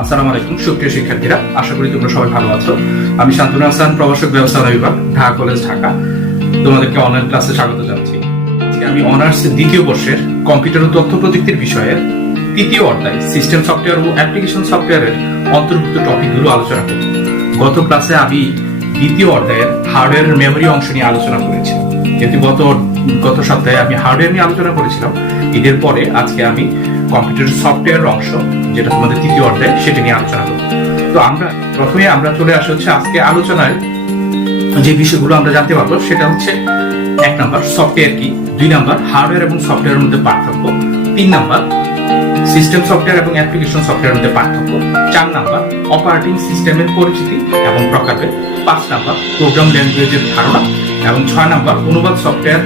আসসালামু আলাইকুম সুপ্রিয় শিক্ষার্থীরা, আশা করি তোমরা সবাই ভালো আছো। আমি শান্তনু হাসান, প্রভাষক ব্যবস্থাপনা বিভাগ, ঢাকা কলেজ, ঢাকা। তোমাদেরকে অনলাইন ক্লাসে স্বাগত জানাচ্ছি। আজকে আমি অনার্স দ্বিতীয় বর্ষের কম্পিউটার ও তথ্য প্রযুক্তির বিষয়ের তৃতীয় অধ্যায় সিস্টেম সফটওয়্যার ও অ্যাপ্লিকেশন সফটওয়্যারের অন্তর্ভুক্ত টপিকগুলো আলোচনা করব। গত ক্লাসে আমি দ্বিতীয় অধ্যায়ের হার্ডওয়্যার মেমোরি অংশ নিয়ে আলোচনা করেছি, কিন্তু গত সপ্তাহে আমি হার্ডওয়্যার নিয়ে আলোচনা করেছিলাম। ঈদের পরে আজকে আমি কম্পিউটার সফটওয়্যার অংশ, যেটা তোমাদের তৃতীয় অধ্যায়, সেটা নিয়ে আলোচনা করব। তো প্রথমে আমরা চলে আসা হচ্ছে আজকে আলোচনায় যে বিষয়গুলো আমরা জানতে পারবো সেটা হচ্ছে 1 নাম্বার সফটওয়্যার কি, 2 নাম্বার হার্ডওয়্যার এবং সফটওয়্যারের মধ্যে পার্থক্য, 3 নাম্বার সিস্টেম সফটওয়্যার এবং অ্যাপ্লিকেশন সফটওয়্যারের মধ্যে পার্থক্য, 4 নাম্বার অপারেটিং সিস্টেমের পরিচিতি এবং প্রকারভেদ, 5 নাম্বার প্রোগ্রাম ল্যাঙ্গুয়েজের ধারণা এবং 6 নাম্বার অনুবাদ সফটওয়্যার,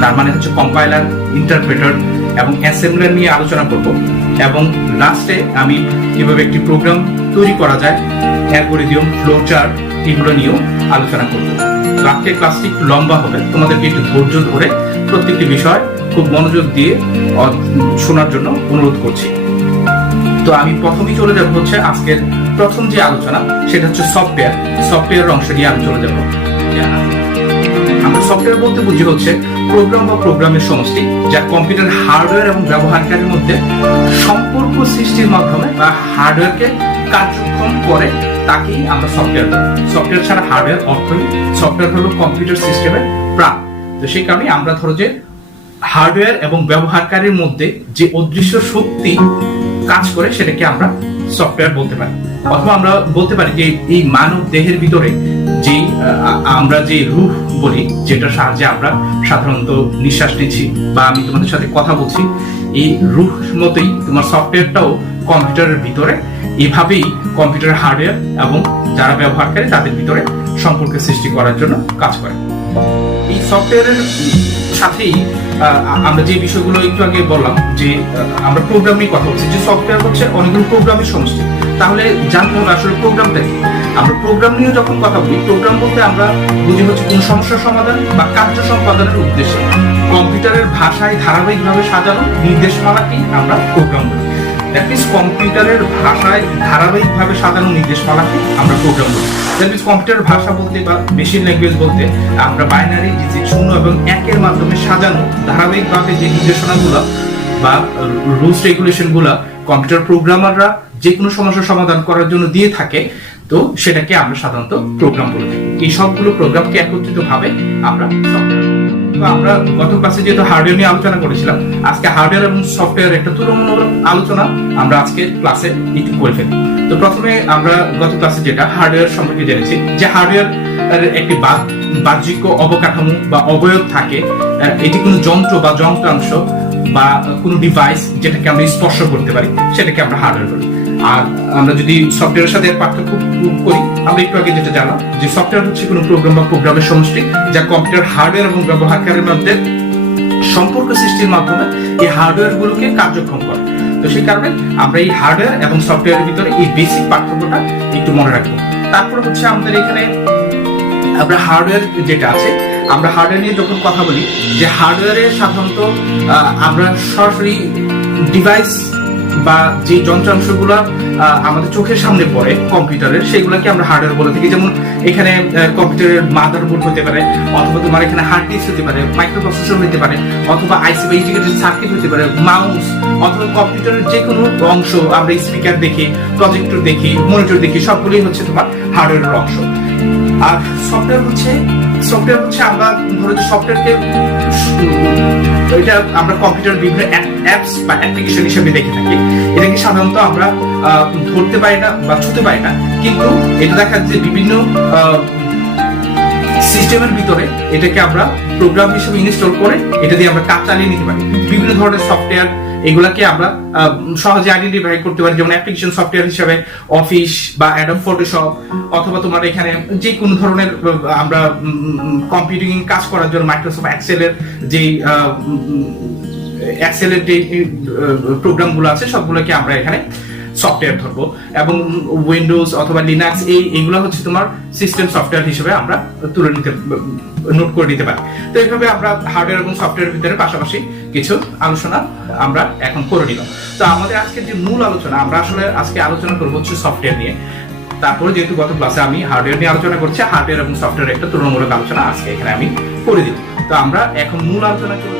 তার মানে হচ্ছে কম্পাইলার, ইন্টারপ্রেটার এবং অ্যাসেম্বলার নিয়ে আলোচনা করব। এবং লাস্টে আমি কিভাবে একটি প্রোগ্রাম তৈরি করা যায়, অ্যালগরিদম, ফ্লোচার্ট, এগুলো নিয়েও আলোচনা করব। আজকের ক্লাসটি একটু লম্বা হবে, তোমাদেরকে একটু ধৈর্য ধরে প্রত্যেকটি বিষয় খুব মনোযোগ দিয়ে শোনার জন্য অনুরোধ করছি। তো আমি প্রথমেই চলে যাব হচ্ছে আজকের প্রথম যে আলোচনা, সেটা হচ্ছে সফটওয়্যার অংশ নিয়ে আমি চলে যাব। আমরা সফটওয়্যার বলতে বুঝি হচ্ছে প্রোগ্রাম বা প্রোগ্রামের সমষ্টি, যা কম্পিউটার হার্ডওয়্যার এবং ব্যবহারকারীর মধ্যে সম্পর্ক সৃষ্টির মাধ্যমে বা হার্ডওয়্যারকে কার্যক্ষম করে, তাকেই আমরা সফটওয়্যার বলি। সফটওয়্যার ছাড়া হার্ডওয়্যার অর্থহীন। সফটওয়্যার হলো কম্পিউটার সিস্টেমের প্রাণ। তো সেই কারণে আমরা ধরো যে হার্ডওয়্যার এবং ব্যবহারকারীর মধ্যে যে অদৃশ্য শক্তি কাজ করে, সেটাকে আমরা সফটওয়্যার বলতে পারি। অথবা আমরা বলতে পারি যে এই মানব দেহের ভিতরে যে আমরা যে রূহ বলি, যেটার সাহায্যে আমরা সাধারণত নিঃশ্বাস নিচ্ছি বা আমি তোমাদের সাথে কথা বলছি, এই রূহ মতোই তোমার সফটওয়্যারটাও কম্পিউটারের ভিতরে এভাবেই কম্পিউটার হার্ডওয়্যার এবং যারা ব্যবহারকারী তাদের ভিতরে সম্পর্ক সৃষ্টি করার জন্য কাজ করে। এই সফটওয়্যারের সাথেই আমরা যে বিষয়গুলো একটু আগে বললাম, যে আমরা প্রোগ্রামিং কথা বলছি, যে সফটওয়্যার হচ্ছে অনেকগুলো প্রোগ্রামের সমষ্টি। তাহলে জানতে হবে আসলে প্রোগ্রামটা কি। আমরা প্রোগ্রাম নিয়ে যখন কথা বলি, প্রোগ্রাম বলতে আমরা বুঝি হচ্ছে কোন সমস্যার সমাধান বা কার্য সম্পাদনের উদ্দেশ্যে কম্পিউটারের ভাষায় ধারাবাহিকভাবে সাজানো নির্দেশমালাকেই আমরা প্রোগ্রাম বলি। দ্যাট মিনস কম্পিউটারের ভাষায় ধারাবাহিকভাবে সাজানো নির্দেশমালাকে আমরা প্রোগ্রাম বলি। দ্যাট মিনস কম্পিউটারের ভাষা বলতে বা মেশিন ল্যাঙ্গুয়েজ বলতে আমরা বাইনারি ডিজিট 0 এবং 1-এর মাধ্যমে সাজানো ধারাবাহিকভাবে যে নির্দেশনাগুলো বা রুলস রেগুলেশনগুলো কম্পিউটার প্রোগ্রামাররা যে কোনো সমস্যার সমাধান করার জন্য দিয়ে থাকে, তো সেটাকে আমরা সাধারণত প্রোগ্রাম বলে থাকি। এই সবগুলো প্রোগ্রামকে একত্রিত ভাবে আমরা সফটওয়্যার। তো আমরা গত ক্লাসে যেহেতু হার্ডওয়্যার নিয়ে আলোচনা করেছিলাম, আজকে হার্ডওয়্যার এবং সফটওয়্যার একটা তুলনামূলক আলোচনা আমরা আজকে ক্লাসে একটু করে ফেলি। তো প্রথমে আমরা গত ক্লাসে যেটা হার্ডওয়্যার সম্পর্কে জেনেছি, যে হার্ডওয়্যার একটি বাহ্যিক অবকাঠামো বা অবয়ব থাকে। এটি কোনো যন্ত্র বা যন্ত্রাংশ বা কোনো ডিভাইস যেটাকে আমরা স্পর্শ করতে পারি, সেটাকে আমরা হার্ডওয়্যার বলি। আর আমরা যদি সফটওয়্যারের সাথে পার্থক্য করি, আমরা একটু আগে যেটা জানলাম যে সফটওয়্যার হচ্ছে কোনো প্রোগ্রাম বা প্রোগ্রামের সমষ্টি, যা কম্পিউটার হার্ডওয়্যার এবং ব্যবহারকারীর মধ্যে সম্পর্ক সৃষ্টির মাধ্যমে এই হার্ডওয়্যার গুলোকে কার্যক্ষম করে। তো সেই কারণে আমরা এই হার্ডওয়্যার এবং সফটওয়্যারের ভিতরে এই বেসিক পার্থক্যটা একটু মনে রাখবো। তারপর হচ্ছে আমাদের এখানে আমরা হার্ডওয়্যার যেটা আছে, আমরা হার্ডওয়্যার নিয়ে যখন কথা বলি, যে হার্ডওয়্যারে সাধারণত আমরা সরাসরি ডিভাইস বা যে যন্ত্রাংশগুলো আমাদের চোখের সামনে পড়ে কম্পিউটারের, সেগুলোকে আমরা হার্ডওয়্যার বলে থাকি। যেমন এখানে কম্পিউটারের মাদারবোর্ড হতে পারে, অথবা তোমার এখানে হার্ড ডিস্ক হতে পারে, মাইক্রোপ্রসেসর হতে পারে, অথবা আইসি বা ইন্টিগ্রেটেড সার্কিট হতে পারে, মাউস, অথবা কম্পিউটারের যে কোনো অংশ আমরা স্পিকার দেখি, প্রজেক্টর দেখি, মনিটর দেখি, সবগুলোই হচ্ছে তোমার হার্ডওয়্যারের অংশ। আর সফটওয়্যার হচ্ছে আমরা ধরো যে সফটওয়্যারকে এটা আমরা কম্পিউটার বিভিন্ন অ্যাপস বা অ্যাপ্লিকেশন হিসেবে দেখে থাকি। এটাকে সাধারণত আমরা ধরতে পারি না বা ছুঁতে পারি না, কিন্তু এটা দেখা যাচ্ছে বিভিন্ন সিস্টেমের ভিতরে এটাকে আমরা প্রোগ্রাম হিসেবে ইনস্টল করে এটা দিয়ে আমরা কাজ চালিয়ে নিতে পারি। বিভিন্ন ধরনের সফটওয়্যার এগুলাকে আমরা সহজে আইডেন্টিফাই করতে পারি, যেমন অ্যাপ্লিকেশন সফটওয়্যার হিসেবে অফিস বা অ্যাডোব ফটোশপ, অথবা তোমার এখানে যে কোনো ধরনের আমরা কম্পিউটিং কাজ করার জন্য মাইক্রোসফট এক্সেলের যে প্রোগ্রামগুলো আছে, সবগুলোকে আমরা এখানে সফটওয়্যার ধরবো, এবং উইন্ডোজ অথবা লিনাক্স এইগুলো হচ্ছে তোমার সিস্টেম সফটওয়্যার হিসেবে আমরা তুলে নিতে নোট করে নিতে পারি। তো এইভাবে আমরা হার্ডওয়্যার এবং সফটওয়্যারের ভিতরে পাশাপাশি কিছু আলোচনা আমরা এখন করে নিলাম। তো আমাদের আজকের যে মূল আলোচনা, আমরা আসলে আজকে আলোচনা করবো হচ্ছে সফটওয়্যার নিয়ে। তারপরে যেহেতু গত ক্লাসে আমি হার্ডওয়্যার নিয়ে আলোচনা করছি, হার্ডওয়্যার এবং সফটওয়্যার একটা তুলনামূলক আলোচনা আজকে এখানে আমি করে দিই। তো আমরা এখন মূল আলোচনা করব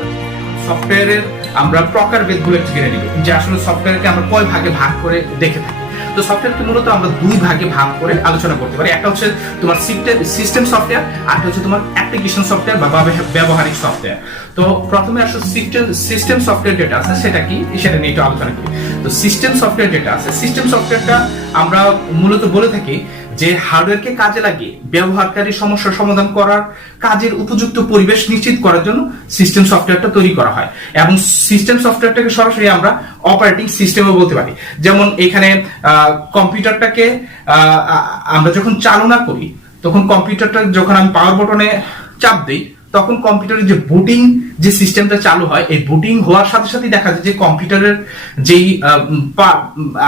সফটওয়্যারের আমরা প্রকারভেদগুলো একটু জেনে নিব, যে আসলে সফটওয়্যারকে আমরা কয় ভাগে ভাগ করে দেখে থাকি। তো সফটওয়্যারকে মূলত আমরা দুই ভাগে ভাগ করে আলোচনা করতে পারি। একটা হচ্ছে তোমার সিস্টেম সফটওয়্যার, আর একটা হচ্ছে তোমার অ্যাপ্লিকেশন সফটওয়্যার বা ব্যবহারিক সফটওয়্যার। তো প্রথমে আসলে সিস্টেম সফটওয়্যার যেটা আছে সেটা কি, সেটা নিয়ে একটু আলোচনা করি। তো সিস্টেম সফটওয়্যার যেটা আছে, সিস্টেম সফটওয়্যারটা আমরা মূলত বলে থাকি যে হার্ডওয়্যারকে কাজে লাগিয়ে ব্যবহারকারী সমস্যার সমাধান করার কাজের উপযুক্ত পরিবেশ নিশ্চিত করার জন্য সিস্টেম সফটওয়্যারটা তৈরি করা হয়। এবং সিস্টেম সফটওয়্যারটাকে সরাসরি আমরা অপারেটিং সিস্টেমও বলতে পারি। যেমন এখানে কম্পিউটারটাকে আমরা যখন চালনা করি, তখন কম্পিউটারটা যখন আমি পাওয়ার বাটনে চাপ দিই, তখন কম্পিউটারের যে বুটিং যে সিস্টেমটা চালু হয়, এই বুটিং হওয়ার সাথে সাথে দেখা যায় যে কম্পিউটারের যেই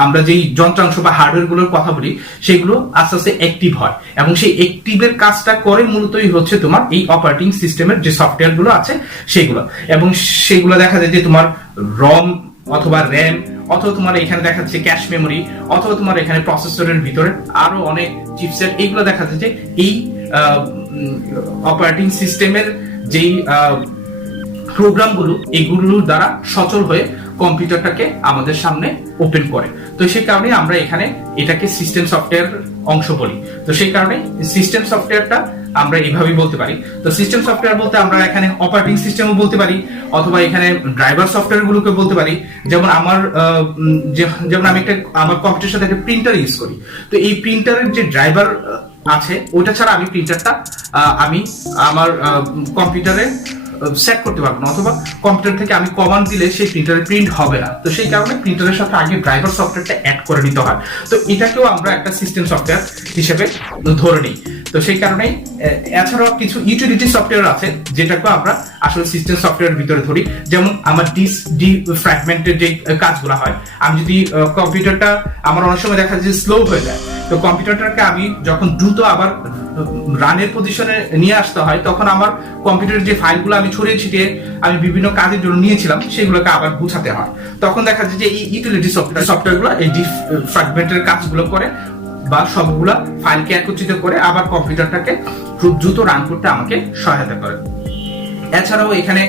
আমরা যেই যন্ত্রাংশ বা হার্ডওয়্যার গুলোর কথা বলি, সেগুলো আস্তে আস্তে অ্যাক্টিভ হয়, এবং সেই অ্যাক্টিভের কাজটা করে মূলতই হচ্ছে তোমার এই অপারেটিং সিস্টেমের যে সফটওয়্যার গুলো আছে সেগুলো। এবং সেগুলো দেখা যায় যে তোমার রম অথবা র্যাম, অথবা তোমার এখানে দেখা যাচ্ছে ক্যাশ মেমোরি, অথবা তোমার এখানে প্রসেসরের ভিতরে আরো অনেক চিপসেট, এইগুলো দেখা যাচ্ছে যে এই অপারেটিং সিস্টেমের যেই প্রোগ্রামগুলো, এইগুলোর দ্বারা সচল হয়ে কম্পিউটারটাকে আমাদের সামনে ওপেন করে। তো সেই কারণে আমরা এখানে এটাকে সিস্টেম সফটওয়্যার অংশ বলি। তো সেই কারণে সিস্টেম সফটওয়্যারটা আমরা এইভাবেই বলতে পারি। তো সিস্টেম সফটওয়্যার বলতে আমরা এখানে অপারেটিং সিস্টেমও বলতে পারি, অথবা এখানে ড্রাইভার সফটওয়্যার গুলোকে বলতে পারি। যেমন যেমন আমি আমার কম্পিউটারের সাথে একটা প্রিন্টার ইউজ করি, তো এই প্রিন্টারের যে ড্রাইভার আছে, ওটা ছাড়া আমি প্রিন্টারটা আমি আমার কম্পিউটারে সেট করতে পারবো না, অথবা কম্পিউটার থেকে আমি কমান্ড দিলে সেই প্রিন্টারে প্রিন্ট হবে না। তো সেই কারণে প্রিন্টারের সাথে আগে ড্রাইভার সফটওয়্যারটা অ্যাড করে নিতে হয়। তো এটাকেও আমরা একটা সিস্টেম সফটওয়্যার হিসেবে ধরে নিই। তো সেই কারণেই এছাড়াও কিছু ইউটিলিটি সফটওয়্যার আছে যেটাকে আমরা আসলে সিস্টেম সফটওয়্যারের ভিতরে ধরি। যেমন আমার ডিফ্র্যাগমেন্টের যে কাজগুলো হয়, আমি যদি কম্পিউটারটা আমার অনেক সময় দেখা যায় যে স্লো হয়ে যায়, তো কম্পিউটারটাকে আমি যখন দ্রুত আবার রানের পজিশনে নিয়ে আসতে হয়, তখন আমার কম্পিউটারের যে ফাইলগুলো আমি ছড়িয়ে ছিটিয়ে আমি বিভিন্ন কাজের জন্য নিয়েছিলাম, সেগুলোকে আবার গুছাতে হয়। তখন দেখা যায় যে এই ইউটিলিটি সফটওয়্যারগুলো এই ডিফ্র্যাগমেন্টের কাজগুলো করে, বা সবগুলা ফাইলকে একত্রিত করে আবার কম্পিউটারটাকে খুব দ্রুত রান করতে আমাকে সহায়তা করে। এছাড়াও এখানে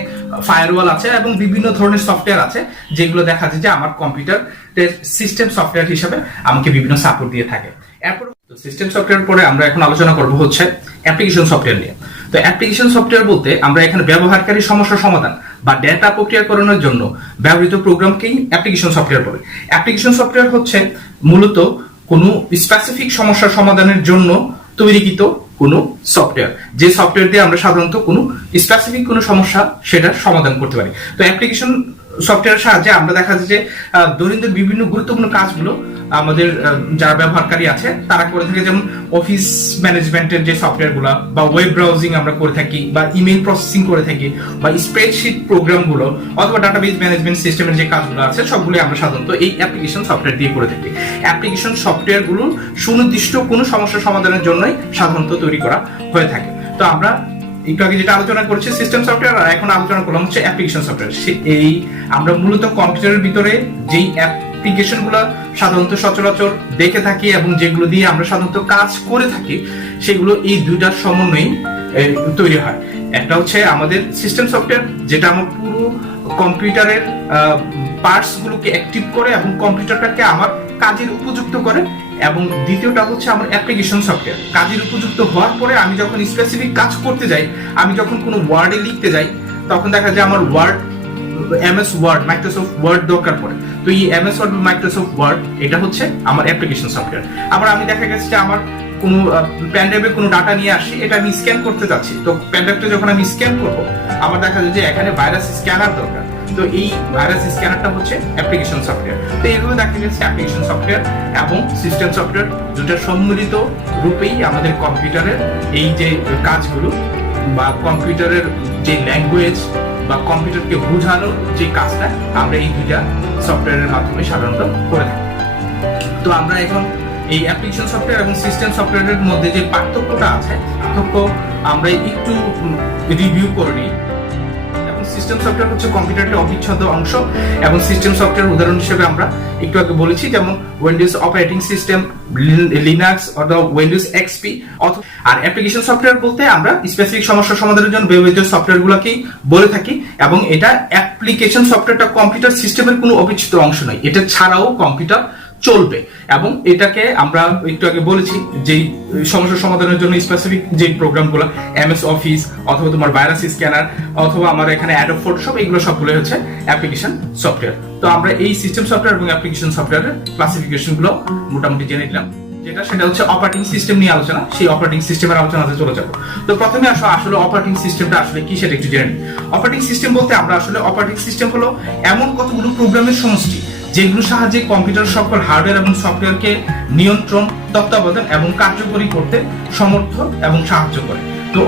ফায়ারওয়াল আছে এবং বিভিন্ন ধরনের সফটওয়্যার আছে, যেগুলো দেখা যায় যে আমার কম্পিউটারের সিস্টেম সফটওয়্যার হিসেবে আমাকে বিভিন্ন সাপোর্ট দিয়ে থাকে। এরপর সিস্টেম সফটওয়্যার পরে আমরা এখন আলোচনা করব হচ্ছে অ্যাপ্লিকেশন সফটওয়্যার নিয়ে। তো অ্যাপ্লিকেশন সফটওয়্যার বলতে আমরা এখানে ব্যবহারকারী সমস্যা সমাধান বা ডেটা প্রক্রিয়াকরণের জন্য ব্যবহৃত প্রোগ্রামকেই অ্যাপ্লিকেশন সফটওয়্যার বলে। অ্যাপ্লিকেশন সফটওয়্যার হচ্ছে মূলত কোনো স্পেসিফিক সমস্যা সমাধানের জন্য তৈরিকৃত কোনো সফটওয়্যার, যে সফটওয়্যার দিয়ে আমরা সাধারণত কোনো স্পেসিফিক কোনো সমস্যা সেটার সমাধান করতে পারি। তো অ্যাপ্লিকেশন সফটওয়্যারের সাহায্যে আমরা দেখা যায় যে দৈনন্দিন বিভিন্ন গুরুত্বপূর্ণ কাজগুলো আমাদের যারা ব্যবহারকারী আছে তারা করে থাকে। যেমন অফিস ম্যানেজমেন্টের যে সফটওয়্যারগুলো, বা ওয়েব ব্রাউজিং আমরা করে থাকি, বা ইমেল প্রসেসিং করে থাকি, বা স্প্রেডশিট প্রোগ্রামগুলো, অথবা ডাটাবেস ম্যানেজমেন্ট সিস্টেমের যে কাজগুলো আছে, সবগুলো আমরা সাধারণত এই অ্যাপ্লিকেশন সফটওয়্যার দিয়ে করে থাকি। অ্যাপ্লিকেশন সফটওয়্যারগুলো সুনির্দিষ্ট কোনো সমস্যা সমাধানের জন্যই সাধারণত তৈরি করা হয়ে থাকে। তো আমরা একটু আগে যেটা আলোচনা করছি সিস্টেম সফটওয়্যার, আর এখন আলোচনা করলাম হচ্ছে অ্যাপ্লিকেশন সফটওয়্যার। এই আমরা মূলত কম্পিউটারের ভিতরে যেই অ্যাপ্লিকেশনগুলো সাধারণত সচরাচর দেখে থাকি এবং যেগুলো দিয়ে আমরা সাধারণত কাজ করে থাকি, সেগুলো এই দুইটার সমন্বয়ে তৈরি হয়। একটা হচ্ছে আমাদের সিস্টেম সফটওয়্যার, যেটা আমার পুরো কম্পিউটারের পার্টস গুলোকে অ্যাক্টিভ করে এবং কম্পিউটারটাকে আমার কাজের উপযুক্ত করে। এবং দ্বিতীয়টা হচ্ছে আমার অ্যাপ্লিকেশন সফটওয়্যার, কাজের উপযুক্ত হওয়ার পরে আমি যখন স্পেসিফিক কাজ করতে যাই, আমি যখন কোনো ওয়ার্ডে লিখতে যাই, তখন দেখা যায় আমার MS ওয়ার্ড, মাইক্রোসফট ওয়ার্ড দরকার পড়ে। তো এই MS ওয়ার্ড, মাইক্রোসফট ওয়ার্ড, এটা হচ্ছে আমার অ্যাপ্লিকেশন সফটওয়্যার। আবার আমি দেখা গেছে যে আমার কোনো প্যানড্রাইভে কোনো ডাটা নিয়ে আসছি, এটা আমি স্ক্যান করতে যাচ্ছি, তো প্যানড্রাইভটা যখন আমি স্ক্যান করবো, আমার দেখা যায় যে এখানে ভাইরাস স্ক্যানার দরকার। তো এই ভাইরাস স্ক্যানারটা হচ্ছে অ্যাপ্লিকেশন সফটওয়্যার। তো এইভাবে দেখা যাচ্ছে অ্যাপ্লিকেশন সফটওয়্যার এবং সিস্টেম সফটওয়্যার দুটো সম্মিলিত রূপেই আমাদের কম্পিউটারের এই যে কাজগুলো, বা কম্পিউটারের যে ল্যাঙ্গুয়েজ বা কম্পিউটারকে বোঝানোর যে কাজটা, আমরা এই দুইটা সফটওয়্যারের মাধ্যমে সাধারণত করে থাকি। তো আমরা এখন এই অ্যাপ্লিকেশন সফটওয়্যার এবং সিস্টেম সফটওয়্যারের মধ্যে যে পার্থক্যটা আছে, পার্থক্য আমরা একটু রিভিউ করে নিই। সিস্টেম সফটওয়্যার হচ্ছে কম্পিউটারের অবিচ্ছেদ্য অংশ, এবং সিস্টেম সফটওয়্যার উদাহরণ হিসেবে আমরা একটু আগে বলেছি, যেমন উইন্ডোজ অপারেটিং সিস্টেম, লিনাক্স অথবা উইন্ডোজ এক্সপি। আর অ্যাপ্লিকেশন সফটওয়্যার বলতে আমরা স্পেসিফিক সমস্যা সমাধানের জন্য ব্যবহৃত সফটওয়্যারগুলোকেই বলে থাকি, এবং এটা অ্যাপ্লিকেশন সফটওয়্যারটা কম্পিউটার সিস্টেমের কোনো অবিচ্ছেদ্য অংশ নয়, এটা ছাড়াও কম্পিউটার চলবে। এবং এটাকে আমরা একটু আগে বলেছি যে সমস্যা সমাধানের জন্য স্পেসিফিক যে প্রোগ্রামগুলো, এমএস অফিস অথবা তোমার ভাইরাস স্ক্যানার অথবা আমার এখানে অ্যাডোব ফটোশপ, এগুলো সবগুলো হচ্ছে অ্যাপ্লিকেশন সফটওয়্যার। তো আমরা এই সিস্টেম সফটওয়্যার এবং অ্যাপ্লিকেশন সফটওয়্যারের ক্লাসিফিকেশনগুলো মোটামুটি জেনে নিলাম। সেটা হচ্ছে অপারেটিং সিস্টেম নিয়ে আলোচনা, সেই অপারেটিং সিস্টেমের আলোচনাতে চলে যাব। তো প্রথমে আসলে অপারেটিং সিস্টেমটা আসলে কি সেটা একটু জেনে নিই। অপারেটিং সিস্টেম বলতে আমরা আসলে অপারেটিং সিস্টেম হলো এমন কতগুলো প্রোগ্রামের সমষ্টি যেগুলোর সাহায্যে কম্পিউটার সকল হার্ডওয়্যার এবং সফটওয়্যারকে নিয়ন্ত্রণ, তত্ত্বাবধান এবং কার্যকরী করতে সমর্থ এবং সাহায্য করে। তো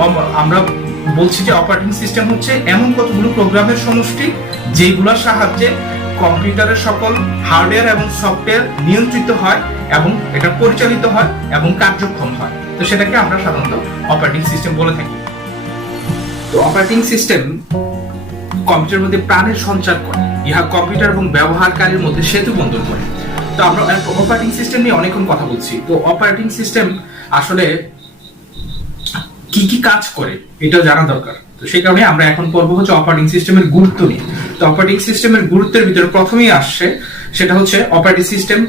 আমরা বলছি যে অপারেটিং সিস্টেম হচ্ছে এমন কতগুলো প্রোগ্রামের সমষ্টি যেগুলোর সাহায্যে কম্পিউটারের সকল হার্ডওয়্যার এবং সফটওয়্যার নিয়ন্ত্রিত হয় এবং এটা পরিচালিত হয় এবং কার্যক্ষম হয়। তো সেটাকে আমরা সাধারণত অপারেটিং সিস্টেম বলে থাকি। তো অপারেটিং সিস্টেম কম্পিউটারের মধ্যে প্রাণের সঞ্চার করে, ইহা কম্পিউটার এবং ব্যবহারকারীর মধ্যে সেতু বন্ধন করে। তো আমরা অপারেটিং সিস্টেম নিয়ে অনেকক্ষণ কথা বলছি। তো অপারেটিং সিস্টেম আসলে কি কি কাজ করে এটা জানা দরকার। তো সেই কারণে আমরা এখন পড়বো হচ্ছে অপারেটিং সিস্টেমের গুরুত্ব নিয়ে। তো অপারেটিং সিস্টেমের গুরুত্বের ভিতরে প্রথমেই আসছে সেটা হচ্ছে অপারেটিং সিস্টেম।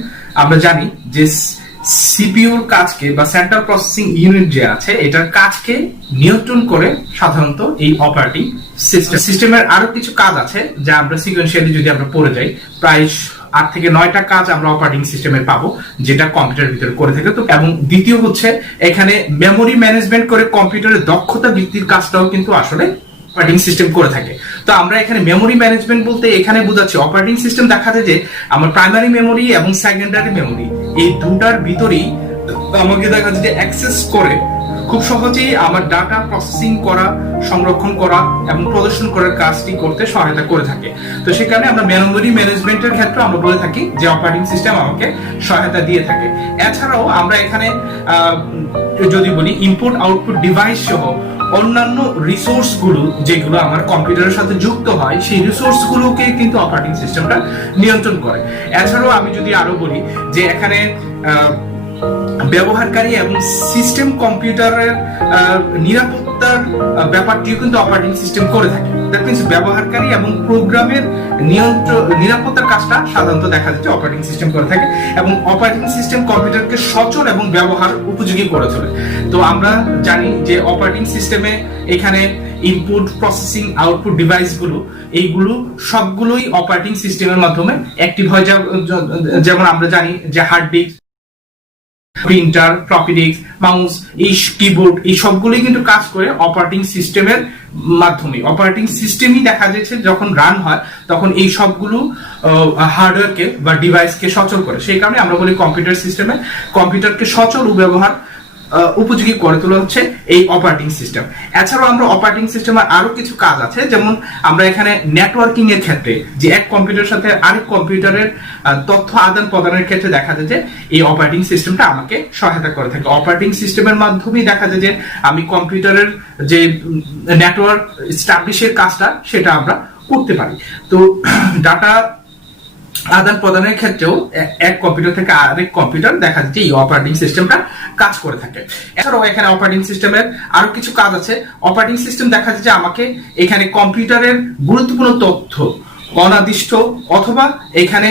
আমরা জানি যে সিপিইউর কাজকে বা সেন্ট্রাল প্রসেসিং ইউনিট যে আছে, এটার কাজকে নিয়ন্ত্রণ করে সাধারণত এই অপারেটিং সিস্টেমের আরো কিছু কাজ আছে যা আমরা সিকোয়েন্সিয়ালি যদি আমরা পড়ে যাই, প্রায় 8 থেকে 9টা কাজ আমরা অপারেটিং সিস্টেমে পাবো যেটা কম্পিউটারের ভিতরে করে থাকে। তো এবং দ্বিতীয় হচ্ছে এখানে মেমোরি ম্যানেজমেন্ট করে কম্পিউটারের দক্ষতা বৃদ্ধির কাজটাও কিন্তু আসলে অপারেটিং সিস্টেম করে থাকে। তো আমরা এখানে মেমোরি ম্যানেজমেন্ট বলতে এখানে বোঝাচ্ছি অপারেটিং সিস্টেম দেখা যায় যে আমার প্রাইমারি মেমোরি এবং সেকেন্ডারি মেমোরি এই দুটার ভিতরেই আমাকে দেখা যায় যে অ্যাক্সেস করে খুব সহজেই আমার ডাটা প্রসেসিং করা, সংরক্ষণ করা এবং প্রদর্শন করার কাজটি করতে সহায়তা করে থাকে। তো সেখানে আমরা মেমোরি ম্যানেজমেন্টের ক্ষেত্রে আমরা বলে থাকি যে অপারেটিং সিস্টেম আমাকে সহায়তা দিয়ে থাকে। এছাড়াও আমরা এখানে যদি বলি ইনপুট আউটপুট ডিভাইস সহ অন্যান্য রিসোর্স গুলো যেগুলো আমার কম্পিউটারের সাথে যুক্ত হয়, সেই রিসোর্স গুলোকে কিন্তু অপারেটিং সিস্টেমটা নিয়ন্ত্রণ করে। এছাড়াও আমি যদি আরো বলি যে এখানে ব্যবহারকারী এবং সিস্টেম কম্পিউটারের নিরাপত্তার ব্যাপারটিও কিন্তু অপারেটিং সিস্টেম করে থাকে। দ্যাট মিন্স ব্যবহারকারী এবং প্রোগ্রামের নিরাপত্তার কাজটা সাধারণত দেখা যাচ্ছে অপারেটিং সিস্টেম করে থাকে, এবং অপারেটিং সিস্টেম কম্পিউটারকে সচল এবং ব্যবহার উপযোগী করে তোলে। তো আমরা জানি যে অপারেটিং সিস্টেমে এখানে ইনপুট প্রসেসিং আউটপুট ডিভাইসগুলো এইগুলো সবগুলোই অপারেটিং সিস্টেমের মাধ্যমে অ্যাক্টিভ হয়। যেমন আমরা জানি যে hard disk, printer, floppy disk, mouse, এই কিবোর্ড, এই সবগুলোই কিন্তু কাজ করে অপারেটিং সিস্টেমের মাধ্যমে। অপারেটিং সিস্টেমই দেখা যাচ্ছে যখন রান হয় তখন এই সবগুলো হার্ডওয়্যারকে বা ডিভাইসকে সচল করে। সেই কারণে আমরা বলি কম্পিউটার সিস্টেমে কম্পিউটারকে সচল ও ব্যবহার উপযোগী করে তোলা হচ্ছে এই অপারেটিং সিস্টেম। এছাড়াও আমরা অপারেটিং সিস্টেমের আরো কিছু কাজ আছে, যেমন আমরা এখানে নেটওয়ার্কিং এর ক্ষেত্রে যে এক কম্পিউটারের সাথে আরেক কম্পিউটারের তথ্য আদান প্রদানের ক্ষেত্রে দেখা যায় যে এই অপারেটিং সিস্টেমটা আমাকে সহায়তা করে থাকে। অপারেটিং সিস্টেমের মাধ্যমেই দেখা যায় যে আমি কম্পিউটারের যে নেটওয়ার্ক এস্টাবলিশের কাজটা সেটা আমরা করতে পারি। তো ডাটা আদান প্রদানের ক্ষেত্রেও এক কম্পিউটার থেকে আরেক কম্পিউটার দেখা যাচ্ছে এই অপারেটিং সিস্টেমটা কাজ করে থাকে। এছাড়াও এখানে অপারেটিং সিস্টেমের আরো কিছু কাজ আছে। অপারেটিং সিস্টেম দেখা যাচ্ছে আমাকে এখানে কম্পিউটারের গুরুত্বপূর্ণ তথ্য অনাদিষ্ট অথবা এখানে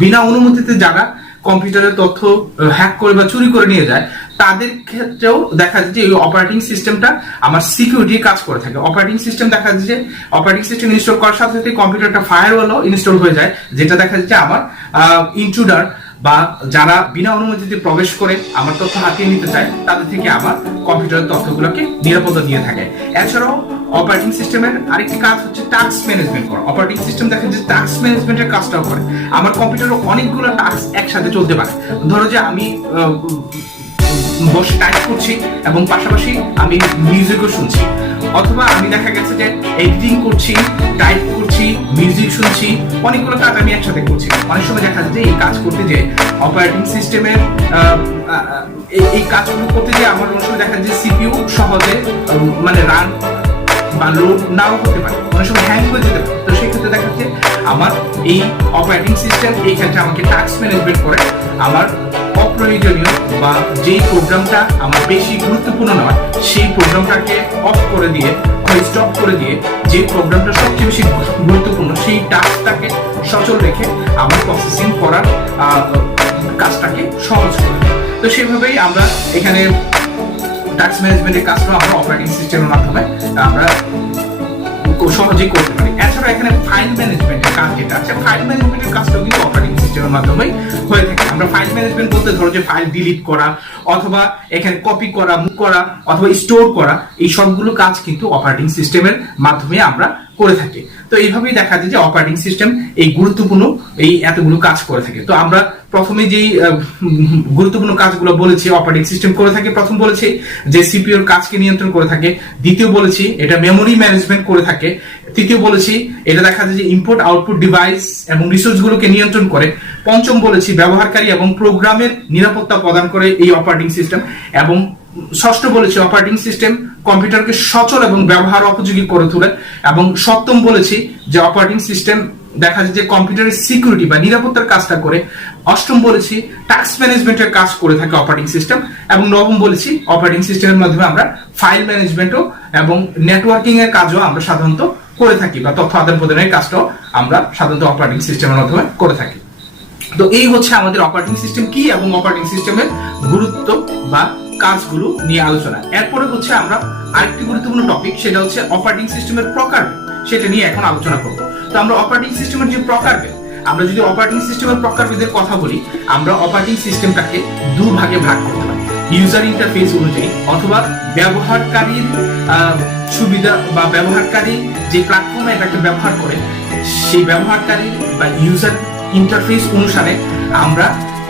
বিনা অনুমতিতে যারা কম্পিউটারের তথ্য হ্যাক করে বা চুরি করে নিয়ে যায় তাদের ক্ষেত্রেও দেখা যাচ্ছে এই অপারেটিং সিস্টেমটা আমার সিকিউরিটি কাজ করে থাকে। অপারেটিং সিস্টেম দেখা যাচ্ছে অপারেটিং সিস্টেম ইনস্টল করার সাথে সাথে কম্পিউটারটা ফায়ারওয়ালও ইনস্টল হয়ে যায়, যেটা দেখা যাচ্ছে আমার ইন্ট্রুডার বা যারা বিনা অনুমতিতে প্রবেশ করে আমার তথ্য হাতিয়ে নিতে চায় তাদের থেকে আমার কম্পিউটারের তথ্যগুলোকে নিরাপত্তা দিয়ে থাকে। এছাড়াও অপারেটিং সিস্টেমের আরেকটি কাজ হচ্ছে টাস্ক ম্যানেজমেন্ট করা। অপারেটিং সিস্টেম দেখা যাচ্ছে টাস্ক ম্যানেজমেন্টের কাজটাও করে। আমার কম্পিউটারে অনেকগুলো টাস্ক একসাথে চলতে পারে। ধরো যে আমি বসে টাইপ করছি এবং পাশাপাশি আমি মিউজিকও শুনছি, অথবা আমি দেখা গেছে যে এডিটিং করছি, টাইপ করছি, মিউজিক শুনছি, অনেকগুলো কাজ আমি একসাথে করছি। অনেক সময় দেখা যায় যে এই কাজ করতে যে অপারেটিং সিস্টেমের এই কাজগুলো করতে যে আমার অনেক সময় দেখা যায় যে সিপিইউ সহজে মানে রান বা লোড নাও হতে পারে, অনেক সময় হ্যাং হয়ে যেতে পারে। তো সেক্ষেত্রে দেখা যাচ্ছে আমার এই অপারেটিং সিস্টেম এই ক্ষেত্রে আমাকে টাস্ক ম্যানেজমেন্ট করে আমার অপ্রয়োজনীয় বা যেই প্রোগ্রামটা আমার বেশি গুরুত্বপূর্ণ নয় সেই প্রোগ্রামটাকে অফ করে দিয়ে স্টপ করে দিয়ে যে প্রোগ্রামটা সবচেয়ে বেশি গুরুত্বপূর্ণ সেই টাস্কটাকে সচল রেখে আমার প্রসেসিং করার কাজটাকে সহজ করে। তো সেভাবেই আমরা এখানে টাস্ক ম্যানেজমেন্টের কাজটা আমরা অপারেটিং সিস্টেমের মাধ্যমে আমরা সহজেই করতে পারি। এছাড়া এখানে ফাইল ম্যানেজমেন্টের কাজ যেটা আছে, ফাইল ম্যানেজমেন্টের কাজটাও কিন্তু অপারেটিং সিস্টেমের মাধ্যমেই হয়ে থাকে। আমরা ফাইল ম্যানেজমেন্ট বলতে ধরো যে ফাইল ডিলিট করা অথবা এখানে কপি করা, মুভ করা অথবা স্টোর করা, এই সবগুলো কাজ কিন্তু অপারেটিং সিস্টেমের মাধ্যমে আমরা করে থাকি। তো এইভাবেই দেখা যায় যে অপারেটিং সিস্টেম এই গুরুত্বপূর্ণ এই এতগুলো কাজ করে থাকে। তো আমরা প্রথমে যেই গুরুত্বপূর্ণ কাজগুলো বলেছি অপারেটিং সিস্টেম করে থাকে, প্রথম বলেছি যে সিপিইউ এর কাজকে নিয়ন্ত্রণ করে থাকে, দ্বিতীয় বলেছি এটা মেমোরি ম্যানেজমেন্ট করে থাকে, তৃতীয় বলেছি এটা দেখা যায় যে ইনপুট আউটপুট ডিভাইস এবং রিসোর্স গুলোকে নিয়ন্ত্রণ করে, পঞ্চম বলেছি ব্যবহারকারী এবং প্রোগ্রামের নিরাপত্তা প্রদান করে এই অপারেটিং সিস্টেম, এবং ষষ্ঠ বলেছি অপারেটিং সিস্টেম কম্পিউটারকে সচল এবং ব্যবহার উপযোগী করে তোলে, এবং সপ্তম বলেছি যে অপারেটিং সিস্টেম দেখা যায় যে কম্পিউটারের সিকিউরিটি বা নিরাপত্তার কাজটা করে, অষ্টম বলেছি টাস্ক ম্যানেজমেন্টের কাজ করে থাকে অপারেটিং সিস্টেম, এবং নবম বলেছি অপারেটিং সিস্টেমের মাধ্যমে আমরা ফাইল ম্যানেজমেন্টও এবং নেটওয়ার্কিং এর কাজও আমরা সাধারণত করে থাকি, বা তথ্য আদান প্রদানের কাজটাও আমরা সাধারণত অপারেটিং সিস্টেমের মাধ্যমে করে থাকি। তো এই হচ্ছে আমাদের অপারেটিং সিস্টেম কি এবং অপারেটিং সিস্টেমের গুরুত্ব বা কাজগুলো নিয়ে আলোচনা। এরপরে হচ্ছে আমরা আরেকটি গুরুত্বপূর্ণ টপিক, সেটা হচ্ছে অপারেটিং সিস্টেমের প্রকার, সেটা নিয়ে এখন আলোচনা করব। তো আমরা অপারেটিং সিস্টেমের যে প্রকারভেদ, আমরা যদি অপারেটিং সিস্টেমের প্রকারভেদের কথা বলি, আমরা অপারেটিং সিস্টেমটাকে দুই ভাগে ভাগ করতে পারি, ইউজার ইন্টারফেস অনুযায়ী অথবা ব্যবহারকারীর সুবিধা বা ব্যবহারকারী যে প্ল্যাটফর্মে এটাকে ব্যবহার করে সেই ব্যবহারকারী বা ইউজার ইন্টারফেস অনুসারে আমরা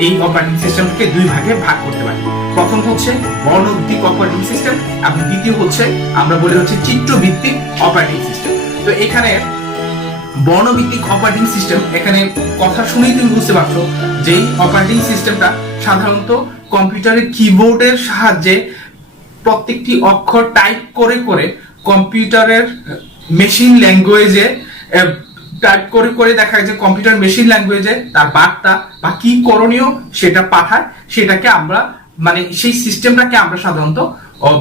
এই অপারেটিং সিস্টেমটাকে দুই ভাগে ভাগ করতে পারি। প্রথম হচ্ছে বর্ণভিত্তিক অপারেটিং সিস্টেম এবং দ্বিতীয় হচ্ছে আমরা বলি হচ্ছে চিত্রভিত্তিক অপারেটিং সিস্টেম। তো এখানে বর্ণভিত্তিক অপারেটিং সিস্টেম, এখানে কথা শুনেই তুমি বুঝতে পারছো যে এই অপারেটিং সিস্টেমটা সাধারণত কম্পিউটারের কিবোর্ডের সাহায্যে প্রত্যেকটি অক্ষর টাইপ করে করে কম্পিউটারের মেশিন ল্যাঙ্গুয়েজে টাইপ করে করে দেখা যায় কম্পিউটার মেশিন ল্যাঙ্গুয়েজে তার বার্তা বা কি করণীয় সেটা পাঠায়, সেটাকে আমরা মানে সেই সিস্টেমটাকে আমরা সাধারণত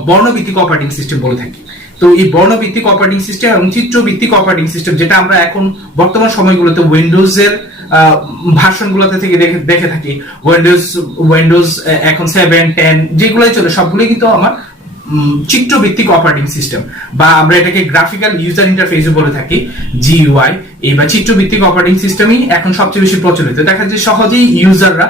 বর্ণভিত্তিক অপারেটিং সিস্টেম বলে থাকি। তো এই বর্ণভিত্তিক অপারেটিং সিস্টেম এবং চিত্রভিত্তিক অপারেটিং সিস্টেম যেটা আমরা এখন বর্তমান সময়গুলোতে উইন্ডোজের ভার্সনগুলোতে থেকে দেখে থাকি, উইন্ডোজ এখন 7, 10 যেগুলোই চলে সবগুলোই কিন্তু আমার চিত্রভিত্তিক অপারেটিং সিস্টেম, বা আমরা এটাকে গ্রাফিক্যাল ইউজার ইন্টারফেস বলে থাকি, জিইউআই। এই বা চিত্রভিত্তিক অপারেটিং সিস্টেমই এখন সবচেয়ে বেশি প্রচলিত। দেখা যায় সহজেই ইউজাররা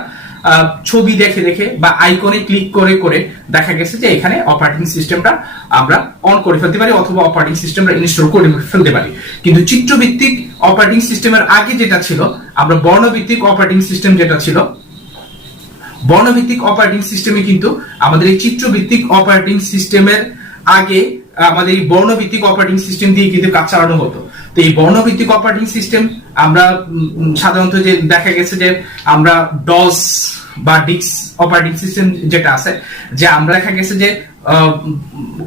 ছবি দেখে দেখে বা আইকনে ক্লিক করে করে দেখা গেছে যে এখানে অপারেটিং সিস্টেমটা আমরা অন করে ফেলতে পারি অথবা অপারেটিং সিস্টেমটা ইনস্টল করে ফেলতে পারি। কিন্তু চিত্রভিত্তিক অপারেটিং সিস্টেমের আগে যেটা ছিল, আমরা বর্ণভিত্তিক অপারেটিং সিস্টেম যেটা ছিল, বর্ণভিত্তিক অপারেটিং সিস্টেমে কিন্তু আমাদের এই চিত্রভিত্তিক অপারেটিং সিস্টেমের আগে আমাদের এই বর্ণভিত্তিক অপারেটিং সিস্টেম দিয়ে কিন্তু কাজ চালানো হতো। তো এই বর্ণভিত্তিক অপারেটিং সিস্টেম আমরা সাধারণত যে দেখা গেছে যে আমরা ডস বা ডিক্স অপারেটিং সিস্টেম যেটা আছে, যে আমরা দেখা গেছে যে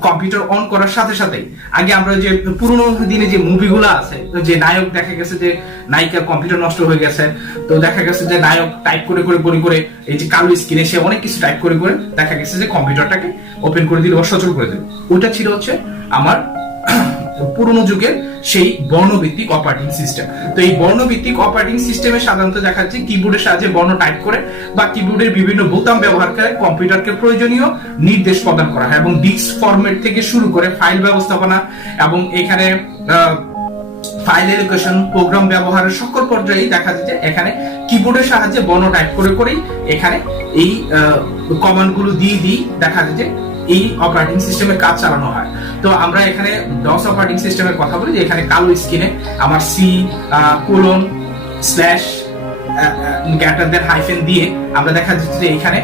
কম্পিউটার অন করার সাথে সাথে আগে আমরা যে পুরোনো দিনে যে মুভিগুলো আছে, যে নায়ক দেখা গেছে যে নায়িকার কম্পিউটার নষ্ট হয়ে গেছে, তো দেখা গেছে যে নায়ক টাইপ করে করে করে করে এই যে কালো স্ক্রিনে সে অনেক কিছু টাইপ করে করে দেখা গেছে যে কম্পিউটারটাকে ওপেন করে দিল বা সচল করে দিল। ওটা ছিল হচ্ছে আমার পুরোনো যুগের সেই বর্ণভিত্তিক অপারেটিং সিস্টেম। তো এই বর্ণভিত্তিক অপারেটিং সিস্টেমে সাধারণত দেখা যাচ্ছে কিবোর্ডের সাহায্যে বর্ণ টাইপ করে বা কিবোর্ডের বিভিন্ন বোতাম ব্যবহার করে কম্পিউটারকে প্রয়োজনীয় নির্দেশ প্রদান করা হয়, এবং ডিস্ক ফরম্যাট থেকে শুরু করে ফাইল ব্যবস্থাপনা এবং এখানে ফাইল এলোকেশন প্রোগ্রাম ব্যবহারের সকল পর্যায়ে দেখা যাচ্ছে এখানে কিবোর্ডের সাহায্যে বর্ণ টাইপ করে করেই এখানে এই কমান্ডগুলো দিয়ে দেখা যাচ্ছে এই অপারেটিং সিস্টেমের কাজ চালানো হয়। তো আমরা এখানে ডস অপারেটিং সিস্টেমের কথা বলি, যে এখানে কালো স্ক্রিনে আমার C:\\, গ্রেটার দেন হাইফেন দিয়ে আমরা দেখা যাচ্ছে যে এখানে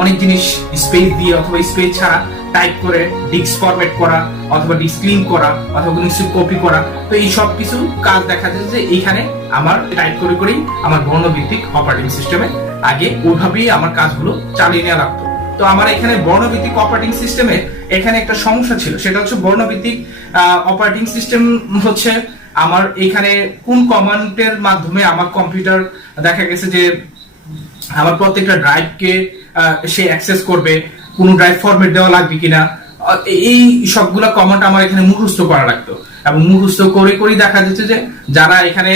অনেক জিনিস স্পেস দিয়ে অথবা স্পেস ছাড়া টাইপ করে ডিস্ক ফরম্যাট করা অথবা ডিস্ক ক্লিন করা অথবা কোনো কিছু কপি করা, তো এই সব কিছু কাজ দেখা যাচ্ছে যে এইখানে আমার টাইপ করে করেই আমার বর্ণভিত্তিক অপারেটিং সিস্টেমে আগে ওইভাবেই আমার কাজগুলো চালিয়ে নেওয়া লাগতো। তো আমার এখানে বর্ণভিত্তিক অপারেটিং সিস্টেমে এখানে একটা সমস্যা ছিল, সেটা হচ্ছে বর্ণভিত্তিক অপারেটিং সিস্টেম হচ্ছে আমার এখানে কোন কমান্ডের মাধ্যমে আমার কম্পিউটার দেখা গেছে যে আমার প্রত্যেকটা ড্রাইভকে সে অ্যাক্সেস করবে, কোন ড্রাইভ ফরম্যাট দেওয়া লাগবে কিনা, এই সবগুলা কমান্ড আমার এখানে মুখস্থ করা লাগতো। এবং মুখস্থ করে করে দেখা যাচ্ছে যে যারা এখানে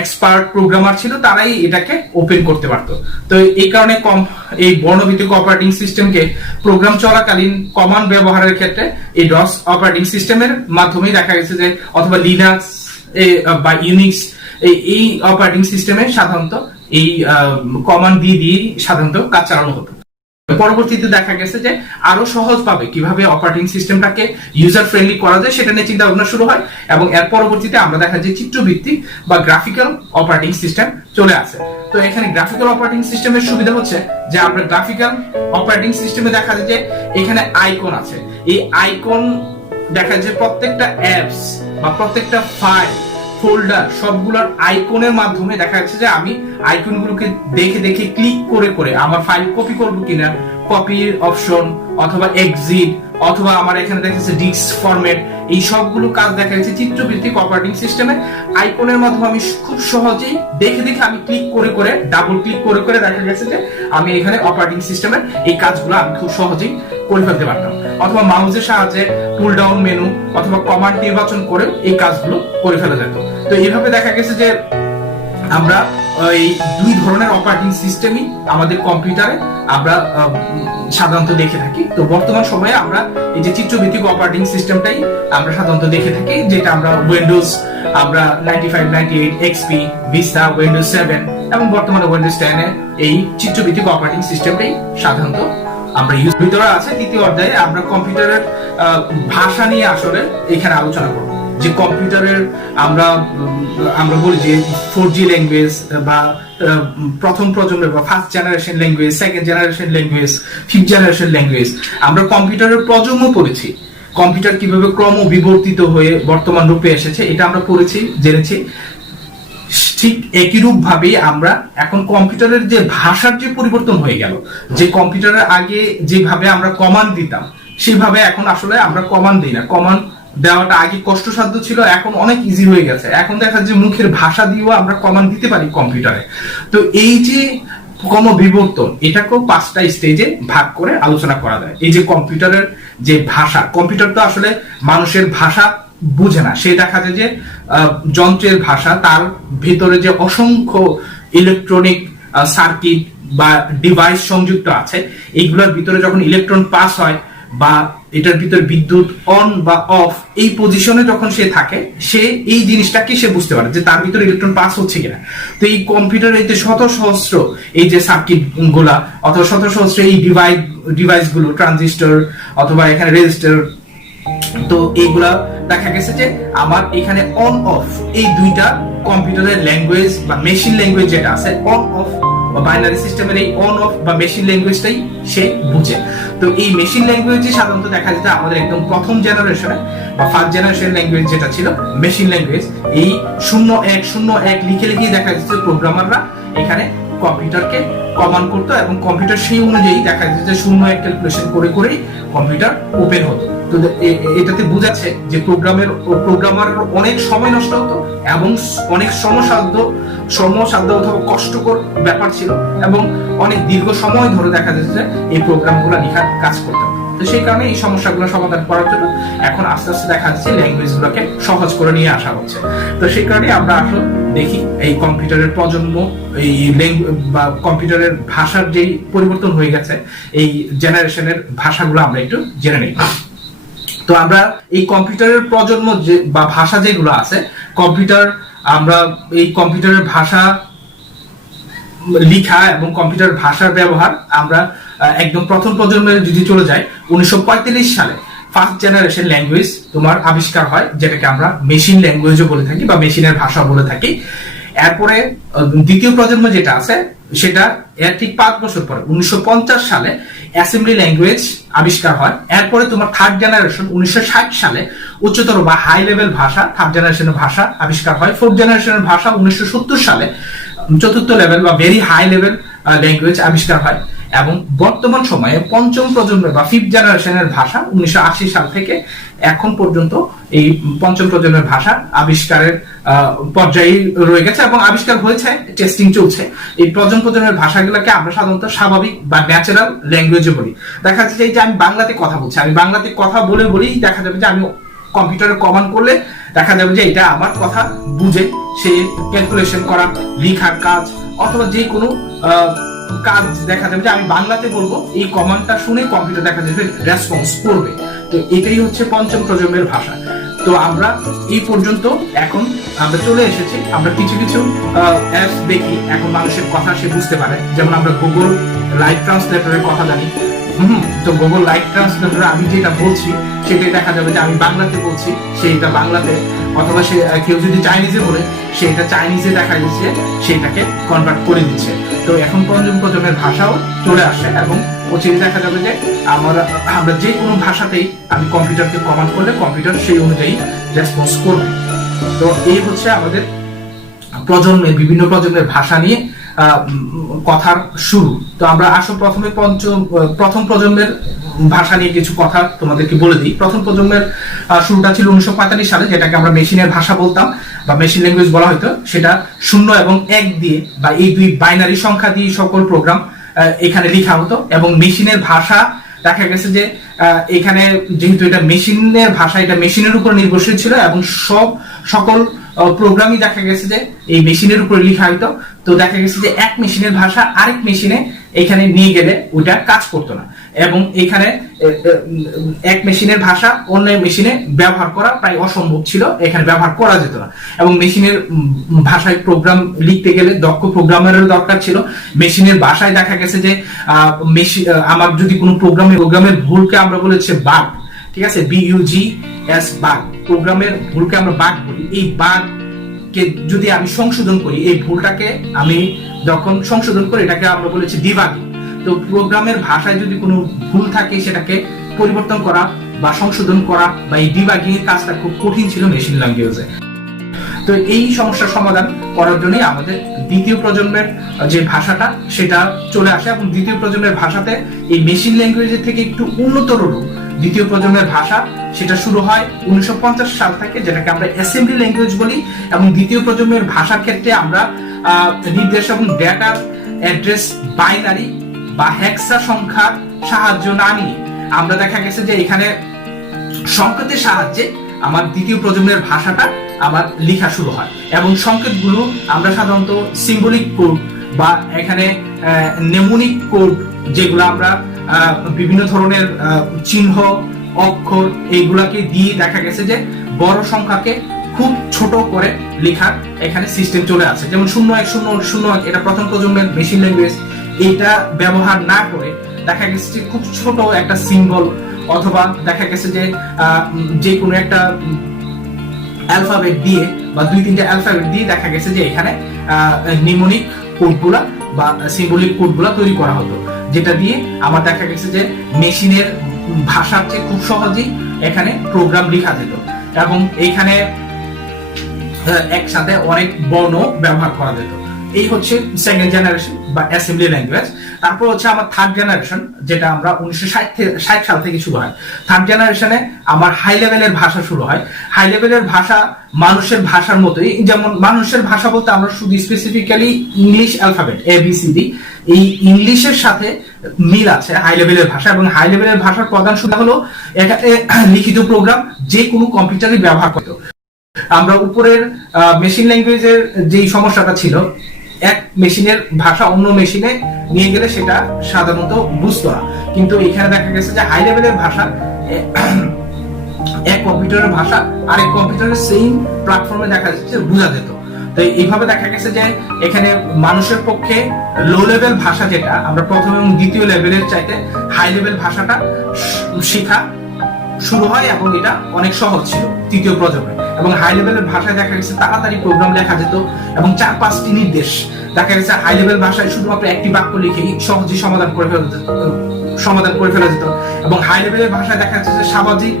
এক্সপার্ট প্রোগ্রামার ছিল তারাই এটাকে ওপেন করতে পারতো। তো এই কারণে এই বর্ণভিত্তিক অপারেটিং সিস্টেমকে প্রোগ্রাম চলাকালীন কমান্ড ব্যবহারের ক্ষেত্রে এই ডস অপারেটিং সিস্টেমের মাধ্যমেই দেখা গেছে যে অথবা লিনাক্স বা ইউনিক্স এই অপারেটিং সিস্টেমে সাধারণত এই কমান্ড দিয়ে সাধারণত কাজ চালানো হতো। পরবর্তীতে দেখা গেছে যে আরো সহজ ভাবে কিভাবে অপারেটিং সিস্টেমটাকে ইউজার ফ্রেন্ডলি করা যায় সেটা নিয়ে চিন্তা ভাবনা শুরু হয়, এবং এর পরবর্তীতে আমরা দেখা যায় চিত্রভিত্তিক বা গ্রাফিক্যাল অপারেটিং সিস্টেম চলে আসে। তো এখানে গ্রাফিক্যাল অপারেটিং সিস্টেমের সুবিধা হচ্ছে যে আমরা গ্রাফিক্যাল অপারেটিং সিস্টেমে দেখা যায় যে এখানে আইকন আছে, এই আইকন দেখা যায় প্রত্যেকটা অ্যাপস বা প্রত্যেকটা ফাইল ফোল্ডার সবগুলোর আইকনের মাধ্যমে দেখা যাচ্ছে যে আমি আইকনগুলোকে দেখে দেখে ক্লিক করে করে আমার ফাইল কপি করবো কিনা, কপির অপশন অথবা এক্সিট অথবা আমার এখানে দেখা যাচ্ছে ডিস্ক ফরম্যাট, এই সবগুলো কাজ দেখা যাচ্ছে চিত্রভিত্তিক অপারেটিং সিস্টেমে আইকনের মাধ্যমে আমি খুব সহজেই দেখে দেখে আমি ক্লিক করে করে ডাবল ক্লিক করে করে দেখা গেছে যে আমি এখানে অপারেটিং সিস্টেমের এই কাজগুলো আমি খুব সহজেই করে ফেলতে পারতাম, অথবা মাউসের সাহায্যে পুল ডাউন মেনু অথবা কমান্ড নির্বাচন করে এই কাজগুলো করে ফেলা যেত। তো এইভাবে দেখা গেছে যে আমরা এই দুই ধরনের অপারেটিং সিস্টেমই আমাদের কম্পিউটারে আমরা সাধারণত দেখে থাকি। তো বর্তমান সময়ে আমরা এই যে চিত্রভিত্তিক অপারেটিং সিস্টেমটাই আমরা সাধারণত দেখে থাকি, যেটা আমরা উইন্ডোজ আমরা 95, 98, এক্সপি, ভিস্তা, উইন্ডোজ 7 এবং বর্তমানে উইন্ডোজ 10 এ এই চিত্রভিত্তিক অপারেটিং সিস্টেমটাই সাধারণত আমরা ইউজ ভিতরে আছে। দ্বিতীয় অধ্যায়ে আমরা কম্পিউটারের ভাষা নিয়ে আসলে এখানে আলোচনা করব, যে কম্পিউটারের আমরা বলি যে 4G ল্যাঙ্গুয়েজ বা প্রথম প্রজন্মের বা first generation language, second generation language, fifth generation language, আমরা কম্পিউটারের প্রজন্ম পড়েছি, কম্পিউটার কিভাবে ক্রম বিবর্তিত হয়ে বর্তমান রূপে এসেছে এটা আমরা পড়েছি, জেনেছি। ঠিক একই রূপ ভাবেই আমরা এখন কম্পিউটারের যে ভাষার যে পরিবর্তন হয়ে গেল, যে কম্পিউটারের আগে যেভাবে আমরা কমান্ড দিতাম সেভাবে এখন আসলে আমরা কমান্ড দিই না। কমান্ড দেওয়াটা আগে কষ্টসাধ্য ছিল, এখন অনেক ইজি হয়ে গেছে। এখন দেখা যায় মুখের ভাষা দিয়েও আমরা কমান্ড দিতে পারি কম্পিউটারে। তো এই যে ক্রম বিবর্তন এটাকেও 5টা স্টেজে ভাগ করে আলোচনা করা যায়। এই যে কম্পিউটারের যে ভাষা, কম্পিউটার তো আসলে মানুষের ভাষা বুঝে না, সে দেখা যায় যে যন্ত্রের ভাষা, তার ভিতরে যে অসংখ্য ইলেকট্রনিক সার্কিট বা ডিভাইস সংযুক্ত আছে, এইগুলোর ভিতরে যখন ইলেকট্রন পাস হয় বা এটার ভিতরে বিদ্যুৎ অন বা অফ এই পজিশনে যখন সে থাকে, সে এই জিনিসটাকে সে বুঝতে পারে যে তার ভিতরে ইলেকট্রন পাস হচ্ছে কিনা। তো এই কম্পিউটারে যে শত সহস্র এই যে সার্কিট গুলা অথবা শত সহস্র এই ডিভাইস গুলো, ট্রানজিস্টর অথবা এখানে রেজিস্টার, তো এইগুলা দেখা গেছে যে আমার এখানে অন অফ এই দুইটা কম্পিউটারের ল্যাঙ্গুয়েজ বা মেশিন ল্যাঙ্গুয়েজ যেটা আছে, অন অফ বা বাইনারি সিস্টেমের এই অন অফ বা মেশিন ল্যাঙ্গুয়েজটাই সে বুঝে। তো এই মেশিন ল্যাঙ্গুয়েজই সাধারণত দেখা যেত আমাদের একদম প্রথম জেনারেশনে বা ফার্স্ট জেনারেশন ল্যাঙ্গুয়েজ যেটা ছিল মেশিন ল্যাঙ্গুয়েজ, এই 0101 লিখে লিখে দেখা যাচ্ছে প্রোগ্রামাররা এখানে কম্পিউটারকে কমান্ড করতো এবং কম্পিউটার সেই অনুযায়ী দেখা যাচ্ছে যে 01 ক্যালকুলেশন করে করেই কম্পিউটার ওপেন হতো। তো এটাতে বোঝাচ্ছে যে প্রোগ্রামার অনেক সময় নষ্ট হতো এবং অনেক শ্রমসাধ্য অথবা কষ্টকর ব্যাপার ছিল এবং অনেক দীর্ঘ সময় ধরে দেখা যাচ্ছে যে এই প্রোগ্রামগুলো লেখার কাজ করতে হতো। তো সেই কারণে এই সমস্যাগুলো সমাধান করার জন্য এখন আস্তে আস্তে দেখা যাচ্ছে ল্যাঙ্গুয়েজগুলোকে সহজ করে নিয়ে আসা হচ্ছে। তো সেই কারণে আমরা আসলে দেখি এই কম্পিউটারের প্রজন্ম, এই বা কম্পিউটারের ভাষার যে পরিবর্তন হয়ে গেছে, এই জেনারেশনের ভাষাগুলো আমরা একটু জেনে নিই। তো আমরা এই কম্পিউটারের প্রজন্ম যে বা ভাষা যেগুলো আছে, আমরা এই কম্পিউটারের ভাষা লিখা এবং কম্পিউটার ভাষার ব্যবহার আমরা একদম প্রথম প্রজন্মের যদি চলে যাই, 1945 সালে ফার্স্ট জেনারেশন ল্যাঙ্গুয়েজ তোমার আবিষ্কার হয়, যেটাকে আমরা মেশিন ল্যাঙ্গুয়েজও বলে থাকি বা মেশিনের ভাষা বলে থাকি। এরপরে দ্বিতীয় প্রজন্ম যেটা আছে সেটা এর ঠিক 5 বছর পরে 1950 সালে অ্যাসেম্বলি ল্যাঙ্গুয়েজ আবিষ্কার হয়। এরপরে তোমার থার্ড জেনারেশন 1960 সালে উচ্চতর বা হাই লেভেল ভাষা, থার্ড জেনারেশনের ভাষা আবিষ্কার হয়। ফোর্থ জেনারেশনের ভাষা 1970 সালে চতুর্থ লেভেল বা ভেরি হাই লেভেল ল্যাঙ্গুয়েজ আবিষ্কার হয়। এবং বর্তমান সময়ে পঞ্চম প্রজন্মের বা ফিফথ জেনারেশনের ভাষা 1980 সাল থেকে এখন পর্যন্ত এই পঞ্চম প্রজন্মের ভাষা আবিষ্কারের পর্যায়ে রয়ে গেছে এবং আবিষ্কার হয়েছে, টেস্টিং চলছে। এই পঞ্চম প্রজন্মের ভাষাগুলোকে আমরা সাধারণত স্বাভাবিক বা ন্যাচারাল ল্যাঙ্গুয়েজে বলি। দেখা যাচ্ছে যে আমি বাংলাতে কথা বলছি, আমি বাংলাতে কথা বলেই দেখা যাবে যে আমি কম্পিউটারে কমান্ড করলে দেখা যাবে যে এটা আমার কথা বুঝে সে ক্যালকুলেশন করা, লেখার কাজ অথবা যে কোনো কাজ দেখা যাবে যে আমি বাংলাতে বলবো, এই কমান্ডটা শুনে কম্পিউটার দেখা যাবে রেসপন্স করবে। তো এটাই হচ্ছে পঞ্চম প্রজন্মের ভাষা। তো আমরা এই পর্যন্ত এখন আমরা চলে এসেছি, আমরা কিছু কিছু অ্যাপস দেখি এখন মানুষের কথা সে বুঝতে পারে। যেমন আমরা গুগল লাইভ ট্রান্সলেটরের কথা জানি। তো গুগল লাইভ ট্রান্সলেটর আমি যেটা বলছি সেটাই দেখা যাবে যে আমি বাংলাতে বলছি, সেটা বাংলাতে, অথবা সে কেউ যদি চাইনিজে বলে সেটা চাইনিজে দেখা যাচ্ছে সেটাকে কনভার্ট করে দিচ্ছে। তো এখন পঞ্চম প্রজন্মের ভাষাও চলে আসে এবং অচিরে দেখা যাবে যে আমরা যে কোনো ভাষাতেই আমি কম্পিউটারকে কমান্ড করলে কম্পিউটার সেই অনুযায়ী রেসপন্স করবে। তো এই হচ্ছে আমাদের বিভিন্ন প্রজন্মের ভাষা নিয়ে কথার শুরু। তো আমরা আসো প্রথমে প্রথম প্রজন্মের ভাষা নিয়ে কিছু কথা তোমাদেরকে বলে দিই। প্রথম প্রজন্মের শুরুটা ছিল 1945 সালে, যেটাকে আমরা মেশিনের ভাষা বলতাম বা মেশিন ল্যাঙ্গুয়েজ বলা হতো। সেটা 0 এবং 1 দিয়ে বা এই দুই বাইনারি সংখ্যা দিয়ে সকল প্রোগ্রাম এখানে লেখা হতো। এবং মেশিনের ভাষা দেখা গেছে যে এখানে যেহেতু এটা মেশিনের ভাষা, এটা মেশিনের উপর নির্ভরশীল ছিল এবং সকল প্রোগ্রামই দেখা গেছে যে এই মেশিনের উপর লেখা হইতো। তো দেখা গেছে যে এক মেশিনের ভাষা আরেক মেশিনে এখানে নিয়ে গেলে ওইটা কাজ করতো না, এবং এখানে এক মেশিনের ভাষা অন্য মেশিনে ব্যবহার করা প্রায় অসম্ভব ছিল, এখানে ব্যবহার করা যেত না। এবং মেশিনের ভাষায় প্রোগ্রাম লিখতে গেলে দক্ষ প্রোগ্রামারের দরকার ছিল। মেশিনের ভাষায় দেখা গেছে যে আমার যদি কোনো প্রোগ্রামের ভুলকে আমরা বলেছি বাগ, ঠিক আছে, BUGS বাগ, প্রোগ্রামের ভুলকে আমরা বাগ বলি। এই বাগ কে যদি আমি সংশোধন করি, এই ভুলটাকে আমি যখন সংশোধন করি এটাকে আমরা বলেছি ডিবাগিং। তো প্রোগ্রামের ভাষায় যদি কোনো ভুল থাকে সেটাকে পরিবর্তন করা বা সংশোধন করা বা এই ডিবাগিং এর কাজটা খুব কঠিন ছিল মেশিন ল্যাঙ্গুয়েজে। তো এই সমস্যার সমাধান করার জন্যই আমাদের দ্বিতীয় প্রজন্মের যে ভাষাটা সেটা চলে আসে। এবং দ্বিতীয় প্রজন্মের ভাষাতে এই মেশিন ল্যাঙ্গুয়েজের থেকে একটু উন্নতর রূপ দ্বিতীয় প্রজন্মের ভাষা সেটা শুরু হয় 1950 সাল থেকে, যেটাকে আমরা অ্যাসেম্বলি ল্যাঙ্গুয়েজ বলি। এবং দ্বিতীয় প্রজন্মের ভাষার ক্ষেত্রে আমরা নির্দেশ এবং ডেটার অ্যাড্রেস বাইনারি বা হেক্সা সংখ্যার সাহায্য না নিয়ে আমরা দেখা গেছে যে এখানে সংকেতের সাহায্যে আমার দ্বিতীয় প্রজন্মের ভাষাটা আমার লেখা শুরু হয়। এবং সংকেতগুলো আমরা সাধারণত সিম্বলিক কোড বা এখানে নেমোনিক কোড, যেগুলো আমরা বিভিন্ন ধরনের চিহ্ন, অক্ষর, এইগুলাকে দিয়ে দেখা গেছে যে বড় সংখ্যাকে খুব ছোট করে লেখার এখানে সিস্টেম চলে আসে। যেমন 010101, এটা প্রথম প্রজন্মের মেশিন ল্যাঙ্গুয়েজ। এটা ব্যবহার না করে দেখা গেছে যে খুব ছোট একটা সিম্বল অথবা দেখা গেছে যে কোনো একটা অ্যালফাবেট দিয়ে বা 2-3টে অ্যালফাবেট দিয়ে দেখা গেছে যে এখানে নিউমোনিক কোডগুলা বা সিম্বলিক কোডগুলা তৈরি করা হতো, যেটা দিয়ে আমার দেখা গেছে যে মেশিনের ভাষার চেয়ে খুব সহজেই এখানে প্রোগ্রাম লেখা যেত। এবং এইখানে একসাথে অনেক বর্ণ ব্যবহার করা যেত। এই হচ্ছে সেকেন্ড জেনারেশন বা অ্যাসেম্বলি ল্যাঙ্গুয়েজ। তারপর হচ্ছে আমার থার্ড জেনারেশন, যেটা আমরা 1960 সাল থেকে শুরু হয়। থার্ড জেনারেশনে আমার হাই লেভেলের ভাষা শুরু হয়। হাই লেভেলের ভাষা মানুষের ভাষার মতোই, যেমন মানুষের ভাষা বলতে আমরা শুধু স্পেসিফিক্যালি ইংলিশ অ্যালফাবেট ABCD, এই ইংলিশের সাথে মিল আছে হাই লেভেলের ভাষা। এবং হাই লেভেলের ভাষার প্রধান সুবিধা হলো এখানে লিখিত প্রোগ্রাম যে কোনো কম্পিউটারে ব্যবহার করতে। আমরা উপরের মেশিন ল্যাঙ্গুয়েজের যে সমস্যাটা ছিল, এক মেশিনের ভাষা অন্য মেশিনে নিয়ে গেলে সেটা সাধারণত বুঝতো না, কিন্তু এখানে দেখা গেছে যে হাই লেভেলের ভাষা এক কম্পিউটারের ভাষা আরেক কম্পিউটারের সেম প্ল্যাটফর্মে দেখা যাচ্ছে বোঝা যেত। তো এইভাবে দেখা গেছে যে এখানে মানুষের পক্ষে লো লেভেল ভাষা, যেটা আমরা প্রথম এবং দ্বিতীয় লেভেলের চাইতে হাই লেভেল ভাষাটা শেখা শুরু হয় এবং এটা অনেক সহজ ছিল তৃতীয় প্রজন্মে। এবং হাই লেভেলের ভাষায় দেখা গেছে তাড়াতাড়ি প্রোগ্রাম লেখা যেত এবং 4-5টি নির্দেশ দেখা গেছে হাই লেভেল ভাষায় শুধুমাত্র একটি বাক্য লিখেই সহজেই সমাধান করে ফেলা যেত। এবং হাই লেভেলের ভাষায় দেখা যাচ্ছে যে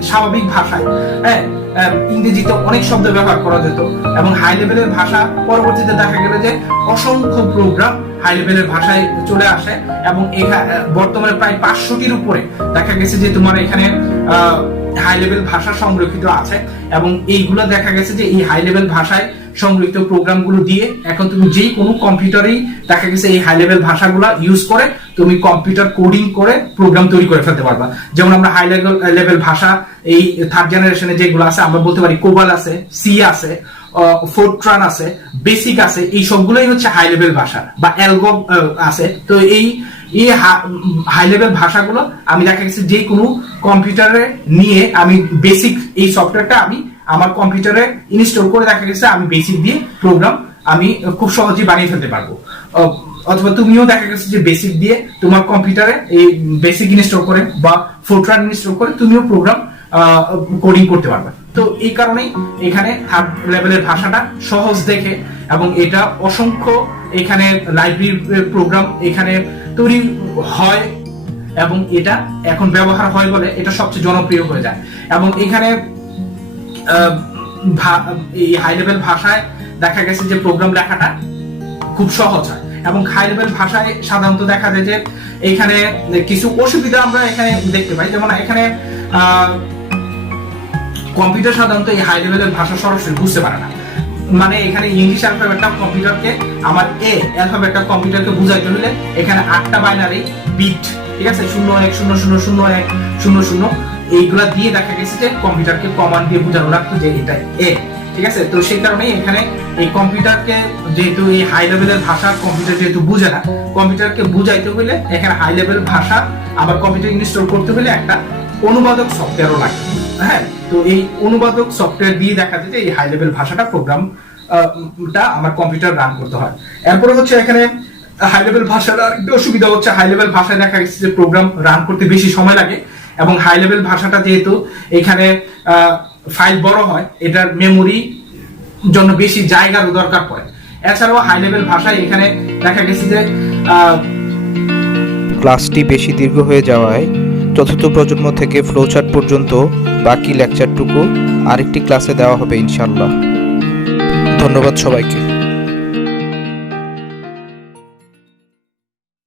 স্বাভাবিক ভাষায় ইংরেজিতে অনেক শব্দ ব্যবহার করা যেত এবং হাই লেভেলের ভাষা পরবর্তীতে দেখা গেল যে অসংখ্য প্রোগ্রাম হাই লেভেলের ভাষায় চলে আসে এবং বর্তমানে প্রায় 500টির উপরে দেখা গেছে যে তোমার এখানে হাই লেভেল ভাষা সংরক্ষিত আছে এবং এইগুলো দেখা গেছে যে এই হাই লেভেল ভাষায় সংরক্ষিত প্রোগ্রামগুলো দিয়ে এখন তুমি যেই কোনো কম্পিউটারেই দেখা গেছে এই হাই লেভেল ভাষাগুলো ইউজ করে তুমি কম্পিউটার কোডিং করে প্রোগ্রাম তৈরি করে ফেলতে পারবা। যেমন আমরা হাই লেভেল ভাষা এই থার্ড জেনারেশনে যেগুলো আছে আমরা বলতে পারি কোবাল আছে, সি আছে, ফোরট্রান আছে, বেসিক আছে, এই সবগুলোই হচ্ছে হাই লেভেল ভাষা বা অ্যালগো আছে। তো এই হাই লেভেল ভাষাগুলো আমি দেখা গেছে যে কোনো কম্পিউটারে নিয়ে আমি বেসিক এই সফটওয়্যারটা আমি আমার কম্পিউটারে ইনস্টল করে দেখা গেছে আমি বেসিক দিয়ে প্রোগ্রাম আমি খুব সহজেই বানিয়ে ফেলতে পারবো। অথবা তুমিও দেখা গেছে যে বেসিক দিয়ে তোমার কম্পিউটারে এই বেসিক ইনস্টল করে বা ফোরট্রান ইনস্টল করে তুমিও প্রোগ্রাম কোডিং করতে পারবে। তো এই কারণেই এখানে থার্ড লেভেলের ভাষাটা সহজ দেখে এবং এটা অসংখ্য এখানে লাইব্রেরি প্রোগ্রাম এখানে তৈরি হয় এবং এটা এখন ব্যবহার হয় বলে এটা সবচেয়ে জনপ্রিয় হয়ে যায়। এবং এখানে এই হাই লেভেল ভাষায় দেখা গেছে যে প্রোগ্রাম লেখাটা খুব সহজ হয় এবং হাই লেভেল ভাষায় সাধারণত দেখা যায় যে এখানে কিছু অসুবিধা আমরা এখানে দেখতে পাই। যেমন এখানে কম্পিউটার সাধারণত এই হাই লেভেলের ভাষা সরাসরি বুঝতে পারে না। মানে এখানে ইংলিশ অ্যালফাবেটটা কম্পিউটারকে আমার অ্যালফাবেটটা কম্পিউটারকে বুঝাইতে হলে এখানে 8টা বাইনারি বিট, ঠিক আছে, 01000100 এইগুলা দিয়ে দেখা গেছে যে কম্পিউটারকে কমান্ড দিয়ে বোঝানো রাখতো যে এটা ঠিক আছে। তো সেই কারণেই এখানে এই কম্পিউটারকে যেহেতু এই হাই লেভেলের ভাষা কম্পিউটার যেহেতু বুঝে না, কম্পিউটারকে বুঝাইতে হলে এখানে হাই লেভেল ভাষা আবার কম্পিউটার ইনস্টল করতে হলে একটা অনুবাদক সফটওয়্যারও লাগে। হ্যাঁ, তো এই অনুবাদক সফটওয়্যার দিয়ে দেখা যায় যে এই হাই লেভেল ভাষাটা প্রোগ্রামটা আমার কম্পিউটার রান করতে হয়। এরপরে হচ্ছে এখানে হাই লেভেল ভাষার আরেকটা অসুবিধা হচ্ছে হাই লেভেল ভাষায় দেখা গেছে যে প্রোগ্রাম রান করতে বেশি সময় লাগে এবং হাই লেভেল ভাষাটা যেহেতু এখানে ফাইল বড় হয় এটার মেমোরি জন্য বেশি জায়গার দরকার পড়ে। এছাড়াও হাই লেভেল ভাষায় এখানে দেখা গেছে যে ক্লাসটি বেশি দীর্ঘ হয়ে যাওয়ায় চতুর্থ প্রজন্ম থেকে ফ্লোচার্ট পর্যন্ত বাকি লেকচারটুকু আরেকটি ক্লাসে দেওয়া হবে ইনশাআল্লাহ। ধন্যবাদ সবাইকে।